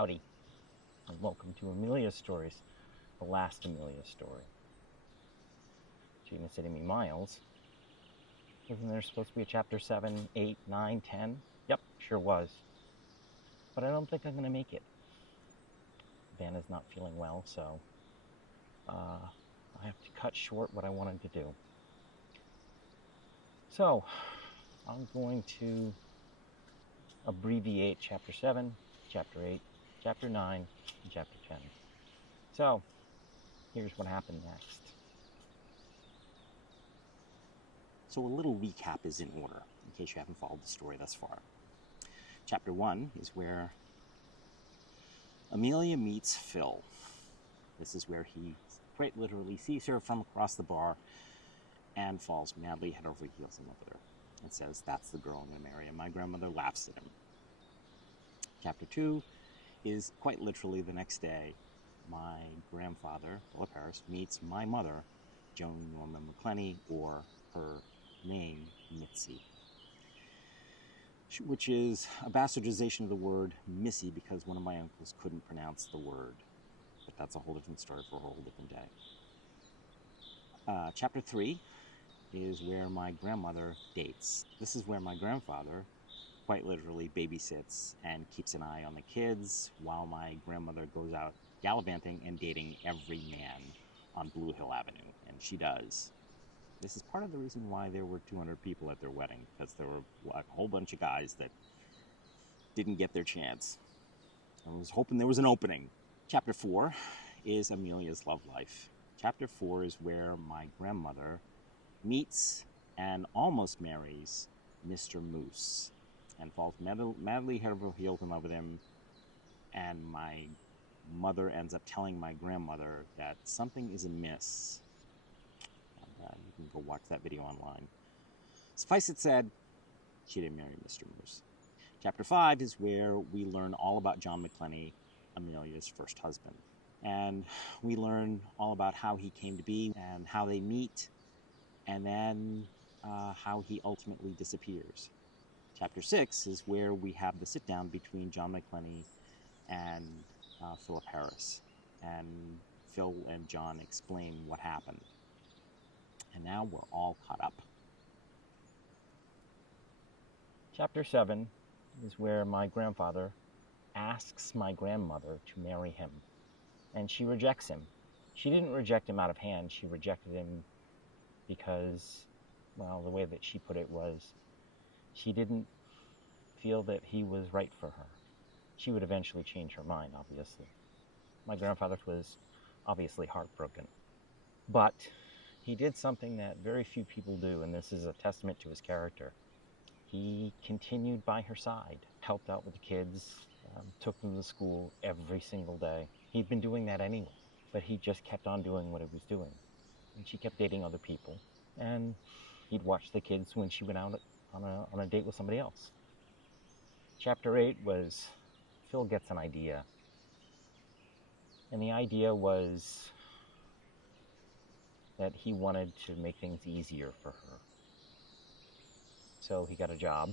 Howdy, and welcome to Amelia's Stories, the last Amelia story. She even said to me, Miles, wasn't there supposed to be a chapter 7, 8, 9, 10? Yep, sure was. But I don't think I'm going to make it. Vanna's not feeling well, so I have to cut short what I wanted to do. So, I'm going to abbreviate chapter 7, chapter 8, chapter 9, and chapter 10. So, here's what happened next. So a little recap is in order, in case you haven't followed the story thus far. Chapter 1 is where Amelia meets Phil. This is where he quite literally sees her from across the bar and falls madly head over heels in love with her and says, that's the girl I'm going to marry, and my grandmother laughs at him. Chapter 2 is quite literally the next day. My grandfather, Philip Harris, meets my mother, Joan Norman McClenny, or her name, Mitzi, which is a bastardization of the word Missy because one of my uncles couldn't pronounce the word. But that's a whole different story for a whole different day. Chapter 3 is where my grandmother dates. This is where my grandfather quite literally babysits and keeps an eye on the kids while my grandmother goes out gallivanting and dating every man on Blue Hill Avenue, and she does. This is part of the reason why there were 200 people at their wedding, because there were a whole bunch of guys that didn't get their chance. I was hoping there was an opening. Chapter 4 is Amelia's love life. Chapter 4 is where my grandmother meets and almost marries Mr. Moose and falls madly head over heels in love with him, and my mother ends up telling my grandmother that something is amiss. You can go watch that video online. Suffice it said, she didn't marry Mr. Moose. Chapter 5 is where we learn all about John McClenny, Amelia's first husband. And we learn all about how he came to be and how they meet, and then how he ultimately disappears. Chapter 6 is where we have the sit-down between John McClenny and Philip Harris. And Phil and John explain what happened. And now we're all caught up. Chapter 7 is where my grandfather asks my grandmother to marry him, and she rejects him. She didn't reject him out of hand. She rejected him because, well, the way that she put it was she didn't feel that he was right for her. She would eventually change her mind, obviously. My grandfather was obviously heartbroken, but he did something that very few people do, and this is a testament to his character. He continued by her side, helped out with the kids, took them to school every single day. He'd been doing that anyway, but he just kept on doing what he was doing. And she kept dating other people, and he'd watch the kids when she went out on a date with somebody else. Chapter 8 was Phil gets an idea. And the idea was that he wanted to make things easier for her. So he got a job.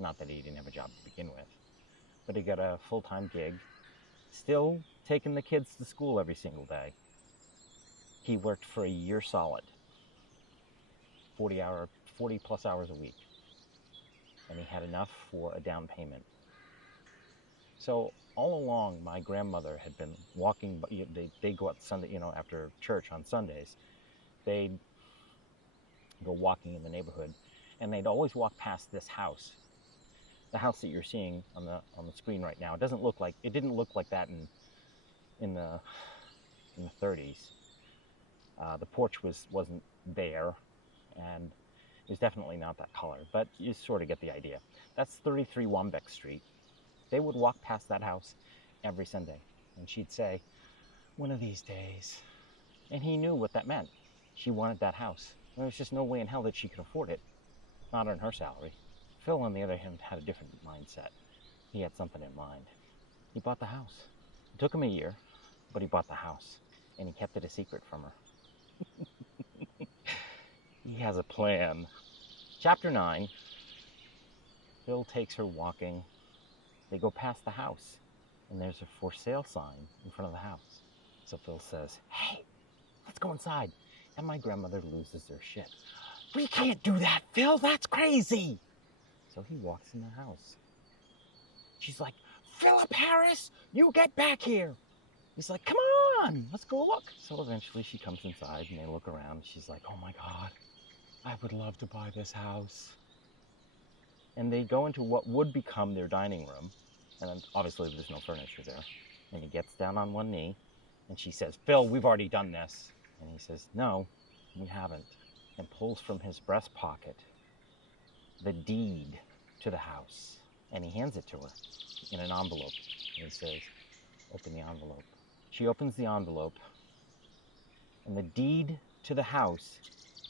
Not that he didn't have a job to begin with, but he got a full-time gig, still taking the kids to school every single day. He worked for a year solid, 40 plus hours a week, and he had enough for a down payment. So all along, my grandmother had been walking. They go out Sunday, after church on Sundays. They'd go walking in the neighborhood, and they'd always walk past this house, the house that you're seeing on the screen right now. It didn't look like that in the 30s. The porch wasn't there, and it was definitely not that color, but you sort of get the idea. That's 33 Wambeck Street. They would walk past that house every Sunday, and she'd say, one of these days. And he knew what that meant. She wanted that house. There was just no way in hell that she could afford it, not on her salary. Phil, on the other hand, had a different mindset. He had something in mind. He bought the house. It took him a year, but he bought the house, and he kept it a secret from her. He has a plan. Chapter 9, Phil takes her walking. They go past the house. and there's a for sale sign in front of the house. So Phil says, "Hey, let's go inside." And my grandmother loses her shit. "We can't do that, Phil. That's crazy." So he walks in the house. She's like, "Philip Harris, you get back here." He's like, "Come on, let's go look." So eventually she comes inside and they look around. She's like, "Oh my God, I would love to buy this house." And they go into what would become their dining room. And obviously there's no furniture there. And he gets down on one knee and she says, "Phil, we've already done this." And he says, "No, we haven't." And pulls from his breast pocket the deed to the house. And he hands it to her in an envelope. And he says, "Open the envelope." She opens the envelope, and the deed to the house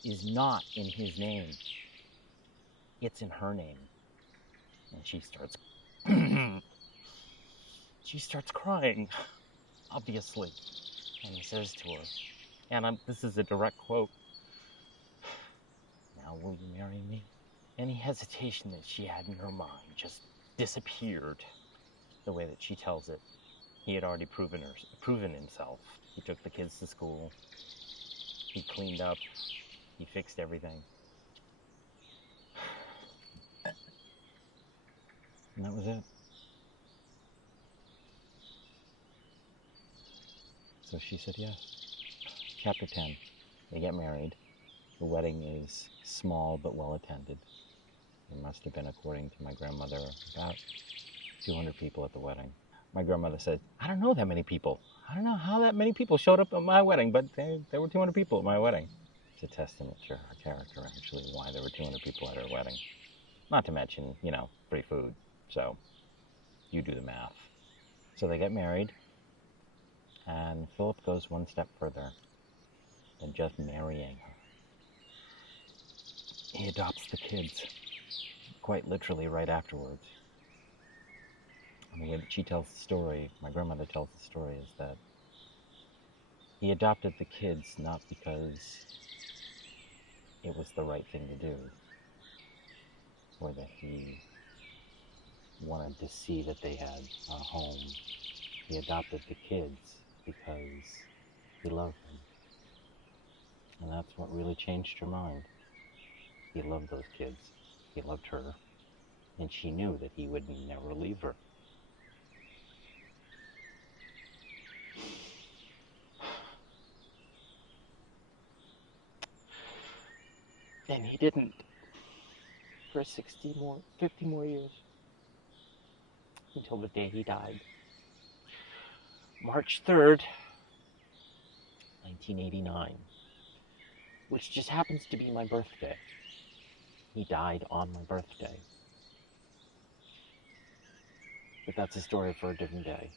is not in his name. It's in her name. And she starts crying, obviously. And he says to her, and this is a direct quote, "Now will you marry me?" Any hesitation that she had in her mind just disappeared the way that she tells it. He had already proven himself. He took the kids to school. He cleaned up. He fixed everything. And that was it. So she said yes. Chapter 10. They get married. The wedding is small but well attended. There must have been, according to my grandmother, about 200 people at the wedding. My grandmother said, "I don't know that many people. I don't know how that many people showed up at my wedding, but there were 200 people at my wedding." It's a testament to her character, actually, why there were 200 people at her wedding. Not to mention, free food. So you do the math. So they get married, and Philip goes one step further than just marrying her. He adopts the kids, quite literally right afterwards. And the way that she tells the story, my grandmother tells the story, is that he adopted the kids not because it was the right thing to do, or that he wanted to see that they had a home. He adopted the kids because he loved them. And that's what really changed her mind. He loved those kids. He loved her. And she knew that he would never leave her. And he didn't for 50 more years, until the day he died. March 3rd, 1989, which just happens to be my birthday. He died on my birthday. But that's a story for a different day.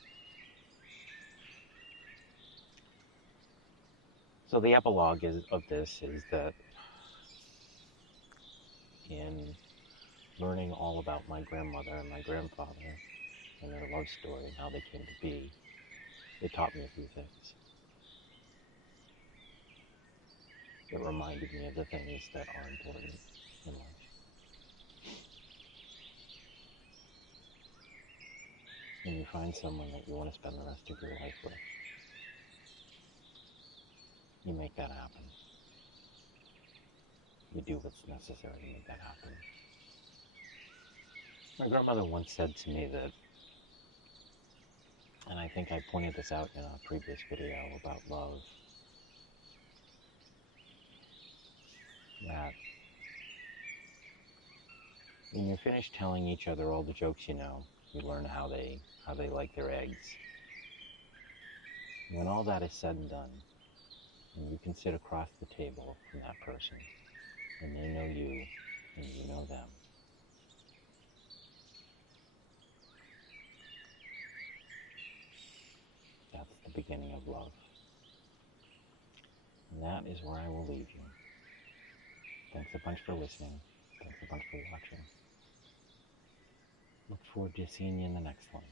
So the epilogue of this is that in learning all about my grandmother and my grandfather and their love story and how they came to be, it taught me a few things. It reminded me of the things that are important in life. When you find someone that you want to spend the rest of your life with, you make that happen. You do what's necessary to make that happen. My grandmother once said to me that, and I think I pointed this out in a previous video about love, that when you're finished telling each other all the jokes you know, you learn how they like their eggs. When all that is said and done, and you can sit across the table from that person, and they know you, and you know them, that's the beginning of love. And that is where I will leave you. Thanks a bunch for listening. Thanks a bunch for watching. Look forward to seeing you in the next one.